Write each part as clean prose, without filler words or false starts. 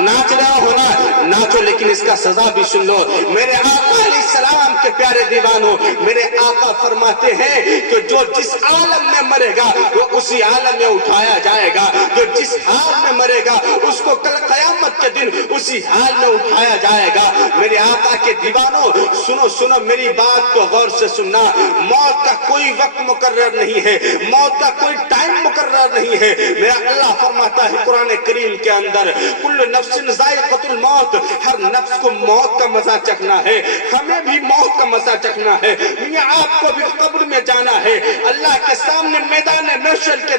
नाच रहे हो ना, नाचो, लेकिन इसका सजा भी सुन लो। मेरे आका अलैहिस्सलाम के प्यारे दीवानों, मेरे आका फरमाते हैं कि जो जिस आलम में मरेगा वो उसी आलम में उठाया जाएगा, जो जिस हाल में मरेगा उसको कल क़यामत के दिन उसी हाल में उठाया जाएगा। मेरे आका के दीवानों, सुनो सुनो, मेरी बात को गौर से सुनना। मौत का कोई वक्त मुकर्रर नहीं है, मौत का कोई टाइम मुकर्रर नहीं है। मेरा अल्लाह फरमाता है कुरान करीम के अंदर, कुल्लु नफ्सिन ज़ाइक़तुल मौत, हर नफ्स को मौत का मजा चखना है, हमें भी मौत का मजा चखना है। मियां आपको भी कब्र में जाना है। अल्लाह के सामने मैदान महशर के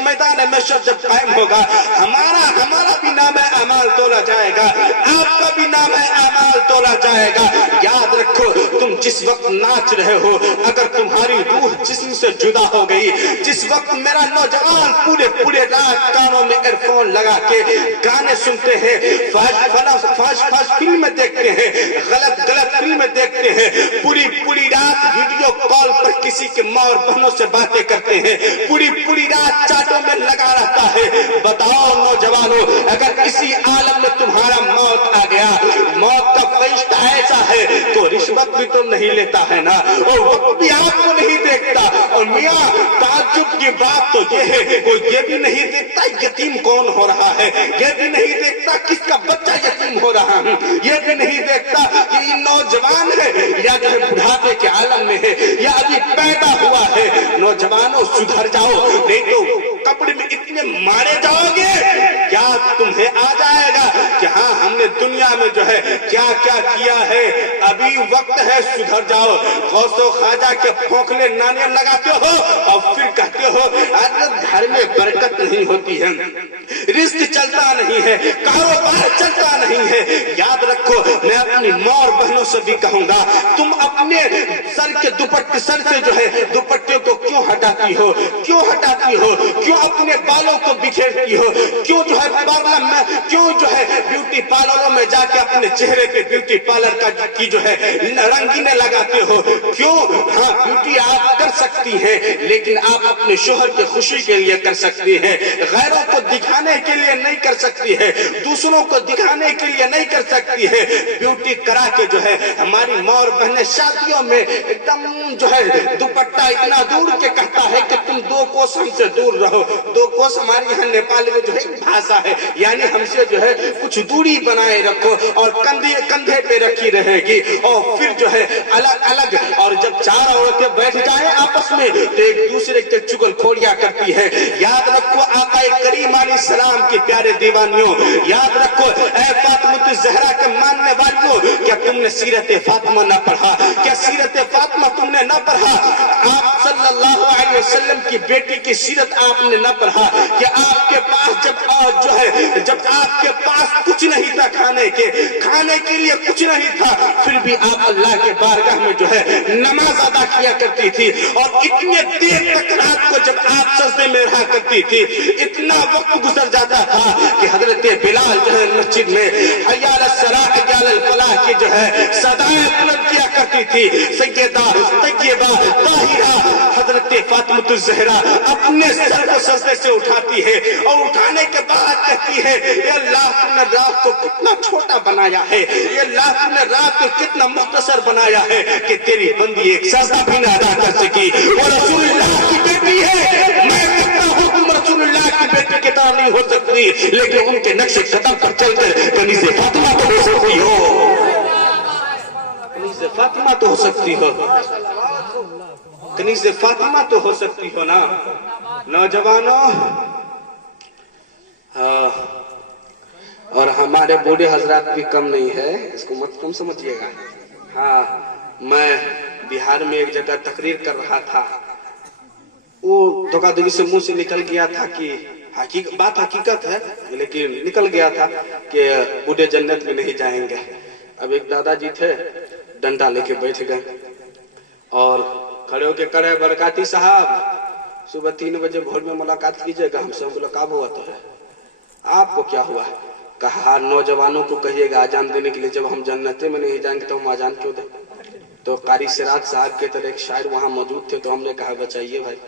मैदान महशर जब कायम होगा, हमारा भी नाम अमाल तोला जाएगा, आपका भी नाम अमाल तोला जाएगा। याद रखो, तुम जिस वक्त नाच रहे हो, अगर तुम्हारी रूह जिस्म से जुदा हो गई, जिस वक्त मेरा नौजवान पूरे रात कानों में एयरफोन लगा के गाने सुनते हैं, फाश फिल्में देखते हैं, गलत फिल्में देखते हैं, पूरी रात वीडियो कॉल पर किसी के माँ और बहनों से बातें करते हैं, पूरी रात चाटों में लगा रहता है। बताओ नौजवानों, अगर इसी आलम में तुम्हारा मौत आ गया, मौत का फरिश्ता ऐसा है तो रिश्वत भी तो नहीं लेता है ना, और वक्त भी आपको नहीं देखता। और मियाँ ताज्जुब की बात तो ये है, वो ये भी नहीं देखता यतीम कौन हो रहा है, ये भी नहीं देखता किसका बच्चा यतीम हो रहा है, ये भी नहीं देखता कि नौजवान है या जो है बुढ़ापे के आलम में है या अभी पैदा हुआ है। नौजवानों सुधर जाओ, नहीं तो कब्र में इतने मारे जाओगे, क्या तुम्हें आ जाएगा कि हाँ हमने दुनिया में जो है क्या क्या किया है। अभी वक्त है, सुधर जाओ। गौसो ख्वाजा के खोखले नाने लगाते हो और फिर कहते हो आज घर में बरकत नहीं होती है, रिस्क चलता नहीं है, कारोबार चलता नहीं है। याद रखो, मैं अपनी माँ और बहनों से भी कहूंगा, तुम अपने सर के दुपट्टे सर से जो है दुपट्टे को क्यों हटाती हो, क्यों हटाती हो, क्यों अपने बालों को बिखेरती हो, क्यों जो है पार्लर में, क्यों जो है ब्यूटी पार्लरों में जाके अपने चेहरे पे ब्यूटी पार्लर का की जो है रंगीने लगाते हो, क्यों? हाँ, ब्यूटी आप कर सकती हैं, लेकिन आप अपने शोहर की खुशी के लिए कर सकती हैं, गैरों को दिखाने के लिए नहीं कर सकती है, दूसरों को दिखाने के लिए नहीं कर सकती है। ब्यूटी करा के जो है हमारी माँ और बहनें शादियों में एकदम जो है दुपट्टा इतना दूर के कहता है कि तुम 2 कोस हमसे दूर रहो। 2 कोस हमारे यहाँ नेपाल में जो है भाषा है, यानी हमसे जो है कुछ दूरी बनाए रखो, और कंधे पे रखी रहेगी, और फिर जो है अलग अलग। और जब 4 औरतें बैठ जाएं आपस में तो एक दूसरे के चुगलखोरियां करती है। याद रखो, आका करीम अलैहिस्सलाम की प्यारे दीवानियों, याद रखो, ऐ फातिमा ज़हरा के मानने वालियों, क्या तुमने सीरत फातिमा न पढ़ा? क्या सीरत फातिमा तुमने न पढ़ा? आप सल्लल्लाहु अलैहि वसल्लम की बेटी की सीरत आपने न पढ़ा? कि आपके पास जब आपके पास कुछ नहीं था, खाने के लिए कुछ नहीं था, फिर भी आप अल्लाह के बारगाह में जो है नमाज अदा किया करती थी, और इतने देर तक रात को जब आप सजदे में रहा करती थी, इतना वक्त गुजर जाता था कि हजरत बिलाल जो है मस्जिद में हय्या अलस सलाह हय्या अलल फलाह की जो है सदाएं बुलंद किया करती थी। सैयदा तय्यबा ताहिरा हजरत फातिमा ज़हरा अपने सर को सजदे से उठाती है, और उठाने के बाद कहती है, ये अल्लाह ने रात को कितना छोटा बनाया है, ये अल्लाह ने रात को कितना मुख्तसर बनाया है कि तेरी बंदी एक सजदा भी न अदा कर सकी। वो रसूलुल्लाह की बेटी है, मैं कहता हूँ तुम रसूलुल्लाह की बेटी की तरह नहीं हो सकती, लेकिन उनके नक्शे कदम पर चलकर कनीज़े फातिमा तो हो सकती हो, कनीज़े फातिमा तो हो सकती हो, कनीज़े फातिमा तो हो सकती हो ना। नौजवानों, और हमारे बूढ़े हजरात भी कम नहीं है, इसको मत कम समझिएगा। हाँ, मैं बिहार में एक जगह तकरीर कर रहा था, वो धोखाधड़ी से मुंह से निकल गया था कि बात हकीकत है, लेकिन निकल गया था कि बूढ़े जन्नत में नहीं जाएंगे। अब एक दादाजी थे, डंडा लेके बैठ गए और खड़े होके करे, बरकाती साहब सुबह 3 बजे भोर में मुलाकात कीजिएगा हमसे। हम बोला कब हुआ तो है, आपको क्या हुआ? कहा नौजवानों को कहिएगा आजान देने के लिए, जब हम जन्नते में नहीं जाएंगे तो हम आजान क्यों दें? तो कारी सिराज साहब के तरह एक शायर वहां मौजूद थे, तो हमने कहा बचाइए भाई।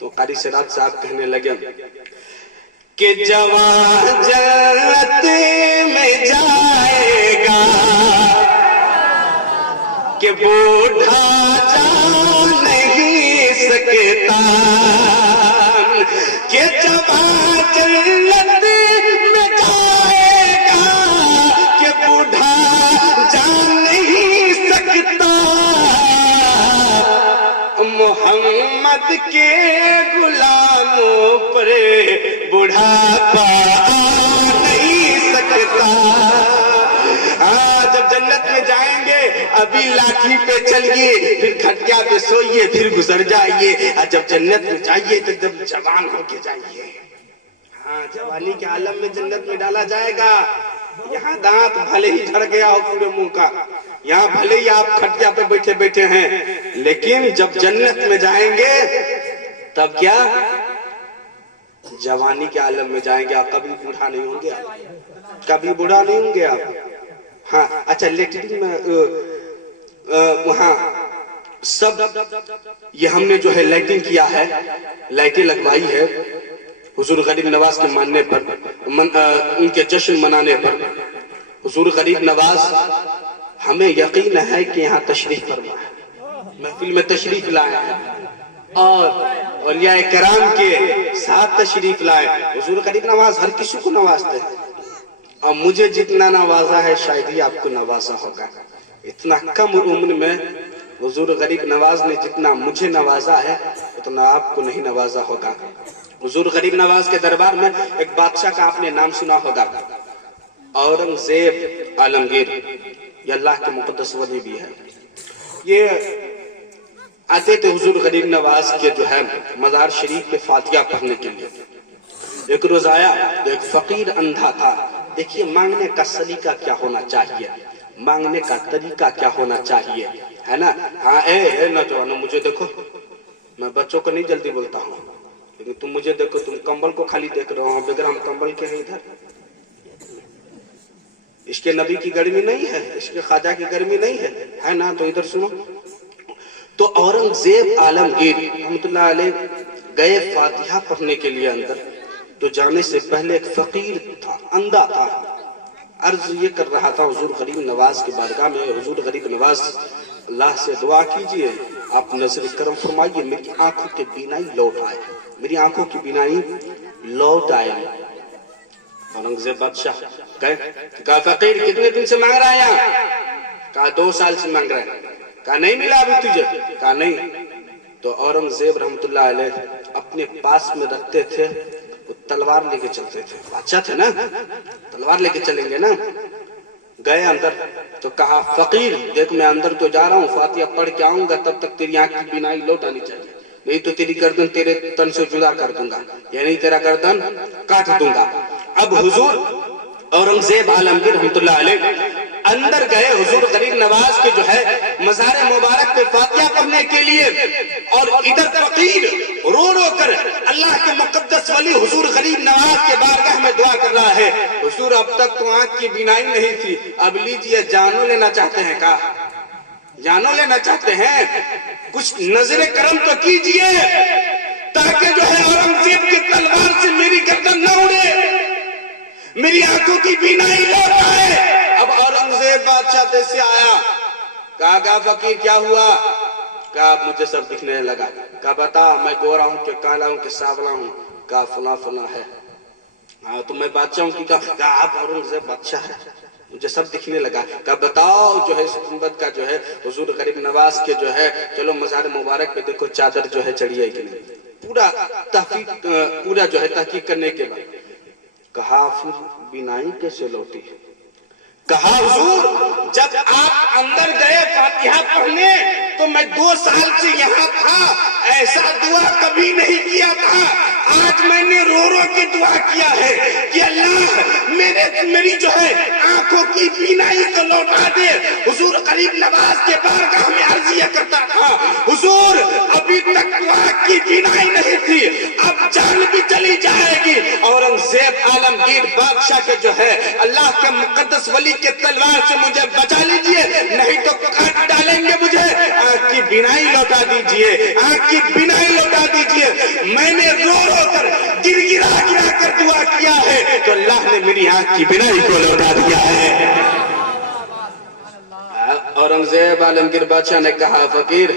तो कारी सिराज साहब कहने लगे कि जवान जन्नत کہ بوڑھا جا نہیں سکتا کہ جوان جنت میں جائے گا کہ بوڑھا جا نہیں سکتا محمد کے غلاموں پر بڑھاپا نہیں سکتا. جب جنت میں جائیں گے ابھی لاٹھی پہ چلیے پھر کھٹیا پہ سوئیے پھر گزر جائیے. جب جنت میں جائیے تو جب جوان ہو کے جائیے. ہاں جوانی کے عالم میں جنت میں ڈالا جائے گا. یہاں دانت بھلے ہی جھڑ گیا ہو پورے منہ کا, یہاں بھلے ہی آپ کھٹیا پہ بیٹھے بیٹھے ہیں, لیکن جب جنت میں جائیں گے تب کیا جوانی کے عالم میں جائیں گے. آپ کبھی بوڑھا نہیں ہوں گے, آپ کبھی بوڑھا نہیں ہوں گے آپ. ہاں اچھا لیٹرین میں وہاں سب یہ ہم نے جو ہے لائٹنگ کیا ہے, لائٹیں لگوائی ہے حضور غریب نواز کے ماننے پر, ان کے جشن منانے پر. حضور غریب نواز ہمیں یقین ہے کہ یہاں تشریف فرما ہے, محفل میں تشریف لائے ہیں اور اولیاء کرام کے ساتھ تشریف لائے. حضور غریب نواز ہر کسی کو نوازتے ہیں اور مجھے جتنا نوازا ہے شاید ہی آپ کو نوازا ہوگا. اتنا کم عمر میں حضور غریب نواز نے جتنا مجھے نوازا ہے اتنا آپ کو نہیں نوازا ہوگا. حضور غریب نواز کے دربار میں ایک بادشاہ کا آپ نے نام سنا ہوگا, اورنگزیب عالمگیر. یہ اللہ کے مقدس ولی بھی ہے. یہ آتے تھے حضور غریب نواز کے جو ہے مزار شریف پہ فاتحہ پڑھنے کے لیے. ایک روز آیا تو ایک فقیر اندھا تھا. دیکھیے مانگنے کا سلیقہ کیا ہونا چاہیے, مانگنے کا طریقہ کیا ہونا چاہیے, ہے نا. ہاں اے نوجوانوں مجھے دیکھو, میں بچوں کو نہیں جلدی بولتا ہوں, لیکن تم مجھے دیکھو, تم کمبل کو خالی دیکھ رہے ہو, بغیر ہم کمبل کے ہیں ادھر. عشق نبی کی گرمی نہیں ہے, عشق خواجہ کی گرمی نہیں ہے نا. تو ادھر سنو. تو اورنگزیب عالمگیر رحمۃ اللہ علیہ گئے فاتحہ پڑھنے کے لیے اندر. تو جانے سے پہلے ایک فقیر تھا, اندھا تھا. عرض یہ کر رہا تھا حضور غریب نواز کی بارگاہ میں, حضور غریب نواز اللہ سے دعا کیجئے, آپ نظر کرم فرمائیے, میری آنکھوں کی بینائی لوٹ آئے, میری آنکھوں کی بینائی لوٹ آئے. اورنگزیب بادشاہ کہا فقیر کتنے دن سے مانگ رہا ہے یہاں؟ کہا 2 سال سے مانگ رہا ہے. کہا نہیں ملا ابھی تجھے؟ کہا نہیں. تو اورنگزیب رحمۃ اللہ علیہ اپنے پاس میں رکھتے تھے, وہ تلوار لے کے چلتے تھے, بادشاہ تھے نا, تلوار لے کے چلیں گے نا. گئے اندر تو کہا فقیر دیکھ میں اندر تو جا رہا ہوں, فاتحہ پڑھ کے آؤں گا, تب تک تیری آنکھ کی بینائی لوٹ آنی چاہیے, نہیں تو تیری گردن تیرے تن سے جدا کر دوں گا, یعنی تیرا گردن کاٹ دوں گا. اب حضور اورنگزیب عالمگیر رحمۃ اللہ علیہ اندر گئے حضور غریب نواز کے جو ہے مزار مبارک پہ فاتحہ پڑھنے کے لیے, اور ادھر فقیر رو رو کر اللہ کے مقدس ولی حضور غریب نواز کے بارگاہ میں دعا کر رہا ہے. حضور اب تک تو آنکھ کی بینائی نہیں تھی, اب لیجئے جانو لینا چاہتے ہیں, کہا جانو لینا چاہتے ہیں, کچھ نظر کرم تو کیجئے تاکہ جو ہے اورنگزیب کی تلوار سے میری گردن نہ اڑے, میری آنکھوں کی بینائی لوٹ آئے. اب اورنگزیب بادشاہ سے آیا, کہا فقیر کیا ہوا؟ کہا مجھے سب دکھنے لگا. کہا بتا میں گورا ہوں کہ کالا ہوں کہ سانولا ہوں؟ کہا فلاں فلاں ہے. ہاں تو میں بادشاہ ہوں کی کہا آپ اورنگزیب بادشاہ ہے, مجھے سب دکھنے لگا. کہا بتاؤ جو ہے اس گنبد کا جو ہے حضور غریب نواز کے جو ہے چلو مزار مبارک پہ دیکھو چادر جو ہے چڑھی ہے کہ نہیں. پورا تحقیق پورا جو ہے تحقیق کرنے کے بعد کہا پھر بینائی کیسے لوٹی؟ کہا حضور جب آپ اندر گئے فاتحہ پڑھنے تو میں 2 سال سے یہاں تھا, ایسا دعا کبھی نہیں کیا تھا. آج میں نے رو رو کے دعا کیا ہے کہ اللہ میری جو ہے آنکھوں کی بینائی کو لوٹا دے. حضور غریب نواز کے بارگاہ میں عرض یہ کرتا تھا حضور ابھی تک دعا کی بینائی نہیں تھی, اب جان بھی چلی جائے گی. اورنگزیب عالمگیر بادشاہ کے جو ہے اللہ کے مقدس ولی کے تلوار سے مجھے بچا لیجئے, نہیں تو کاٹ ڈالیں گے مجھے. آنکھ کی بینائی لوٹا دیجئے, آنکھ کی بینائی لوٹا دیجئے. میں نے رو رو کر گر گرا کر دعا کیا ہے تو اللہ نے میری آنکھ کی بینائی کو لوٹا دیا ہے. اور औरंगजेब आलमगीर बादशाह ने कहा, फकीर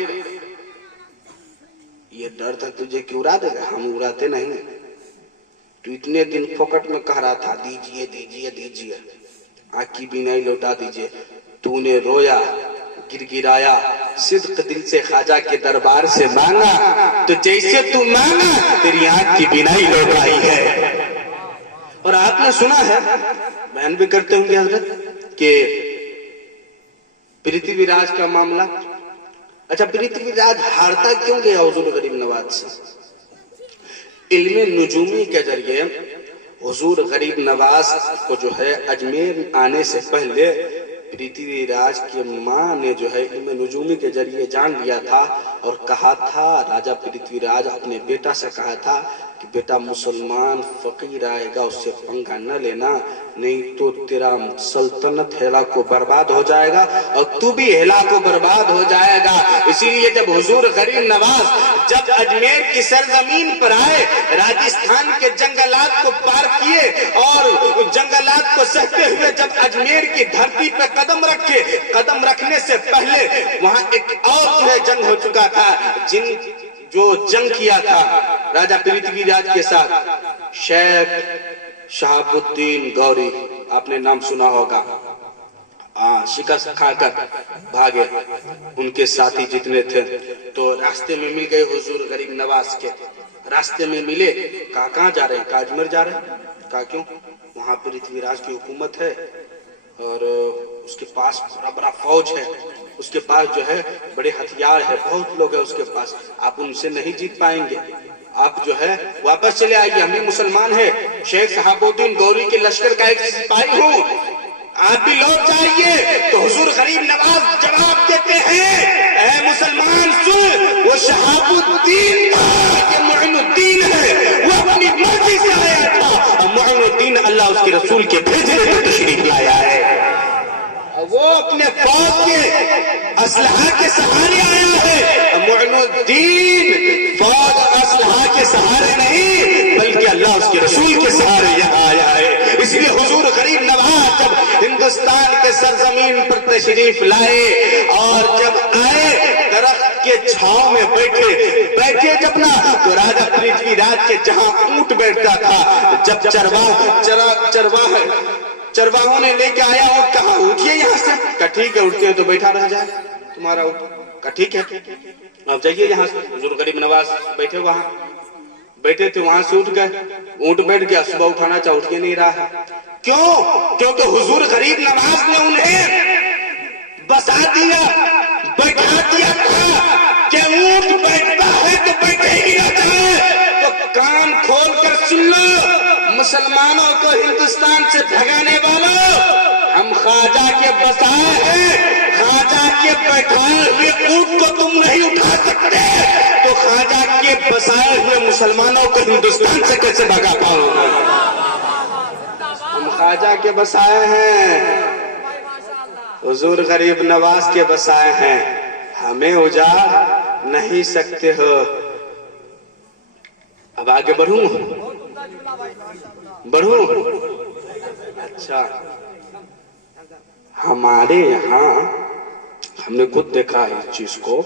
ये डर था तुझे कि उड़ा देगा, हम उड़ाते नहीं। तू इतने दिन फोकट में कह रहा था दीजिए दीजिए दीजिए, आँख की बीनाई लौटा दीजिए। तूने रोया, गिड़गिड़ाया, सिद्क दिल से ख्वाजा के दरबार से मांगा, तो जैसे तू मांगा तेरी आँख की बीनाई लौट आई है। और आपने सुना है, बयान भी करते होंगे हजरत, कि पृथ्वीराज का मामला। अच्छा, पृथ्वीराज हारता क्यों गया हुजूर गरीब नवाज से? इल्मे नुजूमी के जरिए हुजूर गरीब नवाज को जो है अजमेर आने से पहले पृथ्वीराज की माँ ने जो है इल्मे नुजूमी के जरिए जान लिया था और कहा था, राजा पृथ्वीराज अपने बेटा से कहा था कि बेटा मुसलमान फकीर आएगा उससे पंगा न लेना, नहीं तो तेरा सल्तनत हेला को बर्बाद हो जाएगा और तू भी हेला को बर्बाद हो जाएगा। इसीलिए जब हुजूर गरीब नवाज जब अजमेर की सरजमीन पर आए, राजस्थान के जंगलात को पार किए और जंगलात को सहते हुए जब अजमेर की धरती पर कदम रखे, कदम रखने से पहले वहां एक और जो है जंग हो चुका था, जो जंग किया था राजा पृथ्वीराज के साथ, शेख शहाबुद्दीन गौरी, आपने नाम सुना होगा। शिकस्त खाकर भागे उनके साथी जितने थे, तो रास्ते में मिल गए हुजूर गरीब नवाज के। रास्ते में मिले, कहा कहाँ जा रहे हैं? कहा अजमेर जा रहे हैं। कहा क्यों? वहां पृथ्वीराज की हुकूमत है और उसके पास बड़ा बड़ा फौज है, उसके पास जो है बड़े हथियार है, बहुत लोग हैं उसके पास, आप उनसे नहीं जीत पाएंगे, आप जो है वापस चले आइए, हम भी मुसलमान है, शेख शहाबुद्दीन गौरी के लश्कर का एक सिपाही हूँ, आप भी लौट जाइए। तो हुजूर गरीब नवाज जवाब देते हैं, ऐ मुसलमान सुन, वो शहाबुद्दीन के मुइनुद्दीन है, वो अपनी मर्जी से आया था, और मुइनुद्दीन अल्लाह उसके रसूल के भेजे हुए तशरीफ लाया है, वो अपने फौज के असलहा के सहारे आया है। मुइनुद्दीन फौज असलहा के सहारे नहीं बल्कि अल्लाह उसके रसूल के सहारे यहाँ आया है। इसलिए हुजूर गरीब नवाज जब हिंदुस्तान के सरजमीन पर तशरीफ लाए और जब आए, दरख्त के छांव में बैठे जब ना, तो राजा पृथ्वीराज के जहां ऊंट बैठता था, जब चरवाहों ने लेके आया ऊँट, कहा उठिए यहाँ से, कहा ठीक है उठते हैं तो बैठा रह जाए तुम्हारा ऊँट, कहा ठीक है अब जाइए यहाँ से। हुजूर गरीब नवाज बैठे, वहां बैठे थे, वहां से उठ गए, ऊँट बैठ गया, सुबह उठाना चाहे उठ के नहीं रहा है। क्यों? क्योंकि हुजूर गरीब नवाज ने उन्हें बसा दिया, बैठा दिया था कि ऊँट बैठता है तो बैठे ही ना जाए। तो कान खोल कर सुन लो, मुसलमानों को हिंदुस्तान से भगाने वालों, हम ख्वाजा के बसाए हैं, ख्वाजा के बैठाए हुए ऊँट को तुम नहीं उठा सकते, तो ख्वाजा के बसाए हुए मुसलमानों को हिंदुस्तान से कैसे भगा पाओगे? हम ख्वाजा के बसाए हैं, हुजूर गरीब नवाज के बसाए हैं, हमें उजाड़ नहीं सकते हो। अब आगे बढ़ूं? अच्छा, हमारे यहाँ हमने खुद देखा है इस चीज को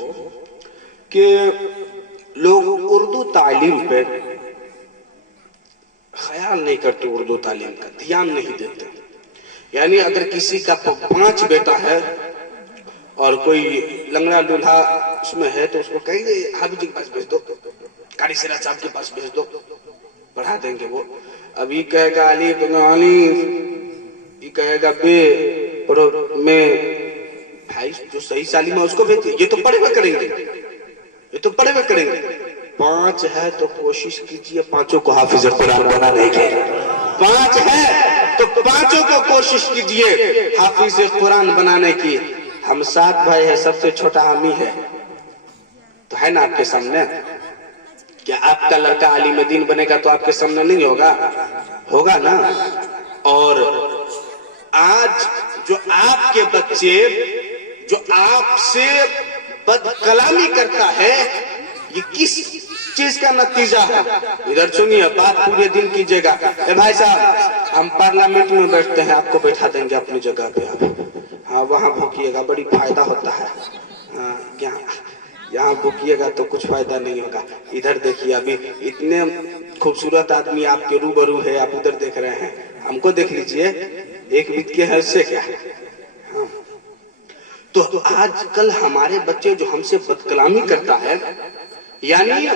कि लोग उर्दू तालीम पे ख्याल नहीं करते, उर्दू तालीम का ध्यान नहीं देते। यानी अगर किसी का 5 बेटा है और कोई लंगड़ा लूल्हा उसमें है तो उसको कहेंगे हाफिज जी के पास भेज दो, कारी सिरा साहब के पास भेज दो, पढ़ा देंगे वो। अभी कहेगा अली बंगाली, ये कहेगा बे और मैं भाई जो सही सालिम है उसको भेजिए, ये तो पढ़े हुए करेंगे, ये तो पढ़े हुए करेंगे। 5 है तो कोशिश कीजिए 5 को हाफिज कुरान बनाने की, 5 है तो 5 को कोशिश कीजिए हाफिज कुरान बनाने की। हम 7 भाई है, सबसे छोटा हम ही है, तो है ना आपके सामने। क्या आपका लड़का आलिम दीन बनेगा तो आपके सामने नहीं होगा? होगा ना। और आज जो आपके बच्चे जो आपसे बदकलामी करता है, ये किस चीज का नतीजा है? इधर सुनिए, बात पूरे दिन कीजिएगा। भाई साहब, हम पार्लियामेंट में बैठते हैं, आपको बैठा देंगे अपनी जगह पे, आप وہاں بھوکیے گا بڑی فائدہ ہوتا ہے. یہاں بھوکیے گا تو کچھ فائدہ نہیں ہوگا. ادھر دیکھیے ابھی اتنے خوبصورت آدمی آپ کے روبرو ہے, آپ ادھر دیکھ رہے ہیں, ہم کو دیکھ لیجئے, ایک بت کے ہے اس سے کیا. تو آج کل ہمارے بچے جو ہم سے بد کلامی کرتا ہے, یعنی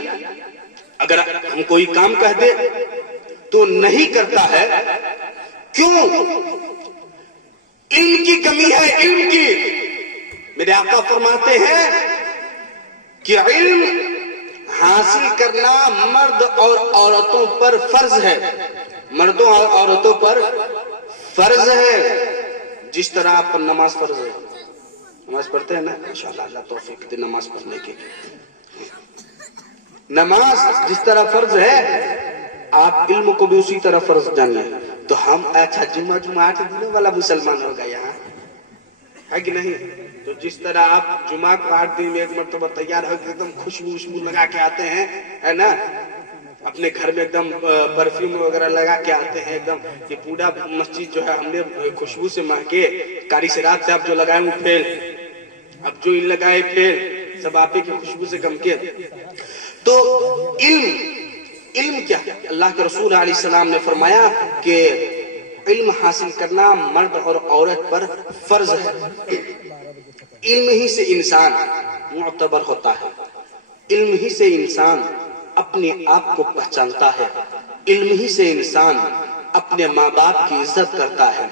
اگر ہم کوئی کام کہہ دے تو نہیں کرتا ہے, کیوں؟ علم کی کمی ہے, علم کی. میرے آقا فرماتے ہیں کہ علم حاصل کرنا مرد اور عورتوں پر فرض ہے, مردوں اور عورتوں پر فرض ہے, جس طرح آپ پر نماز فرض ہے. نماز پڑھتے ہیں نا, ماشاءاللہ, اللہ توفیق دے نماز پڑھنے کی. نماز جس طرح فرض ہے, آپ علم کو بھی اسی طرح فرض جانیے. تو ہم اچھا جمعہ 8 دنوں والا مسلمان ہوگا یہاں, ہے کہ نہیں؟ تو جس طرح آپ جمعہ کو 8 دن میں ایک مرتبہ تیار ہو کے ایک دم خوشبو لگا کے آتے ہیں, ہے نا, اپنے گھر میں ایک دم پرفیوم وغیرہ لگا کے آتے ہیں, ایک دم کہ پورا مسجد جو ہے ہم نے خوشبو سے مہکے, کاری سرات سے آپ جو لگائے وہ پھیل, اب جو ان لگائے پھیل, سب آپ کی خوشبو سے گم کے. تو علم کیا؟ اللہ کے رسول علیہ السلام نے فرمایا کہ علم حاصل کرنا مرد اور عورت پر فرض ہے. علم ہی سے انسان معتبر ہوتا ہے, علم ہی سے انسان اپنے آپ کو پہچانتا ہے, علم ہی سے انسان اپنے ماں باپ کی عزت کرتا ہے,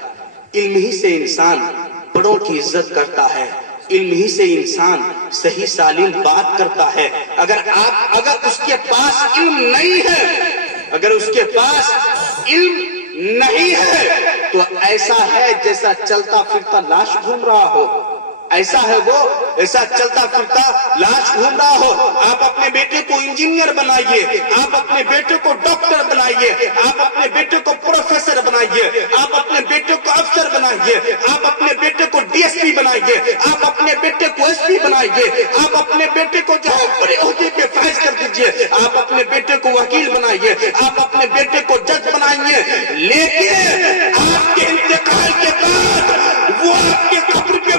علم ہی سے انسان بڑوں کی عزت کرتا ہے, علم ہی سے انسان صحیح سالم بات کرتا ہے. اگر اس کے پاس علم نہیں ہے, اگر اس کے پاس علم نہیں ہے تو ایسا ہے جیسا چلتا پھرتا لاش گھوم رہا ہو, ایسا ہے وہ, ایسا چلتا پھرتا لاش گھوم رہا ہو. آپ اپنے بیٹے کو انجینئر بنائیے, آپ اپنے بیٹے کو ڈاکٹر بنائیے, آپ اپنے بیٹے کو پروفیسر بنائیے, آپ اپنے بیٹے کو افسر بنائیے, آپ اپنے بیٹے کو ڈی ایس پی بنائیے, آپ اپنے بیٹے کو ایس پی بنائیے, آپ اپنے بیٹے کو جو ہے بڑے عہدے پہ فائز کر دیجئے, آپ اپنے بیٹے کو وکیل بنائیے, آپ اپنے بیٹے کو جج بنائیے, لیکن آپ کے انتقال کے بعد وہ آپ کے قبر پہ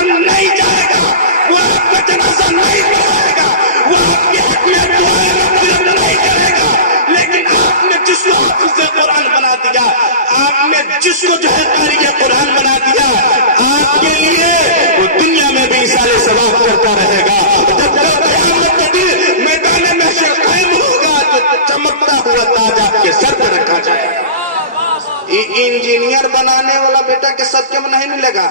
نہیں جائے گا, وہ آپ کا جنازہ نہیں پڑھائے گا, وہ آپ کے حق میں دعائیں مغفرت نہیں کرے گا. لیکن آپ نے جس کو حافظ قرآن بنا دیا, آپ نے جس کو جو ہے قاری قرآن بنا دیا, آپ کے لیے وہ دنیا میں بھی ایصال ثواب کرتا رہے گا. جب تک قیامت کے دن میدان محشر قائم ہوگا تو چمکتا ہوا تاج آپ کے سر پہ رکھا جائے گا. انجینئر بنانے والا بیٹا کے صدقے میں نہیں ملے گا.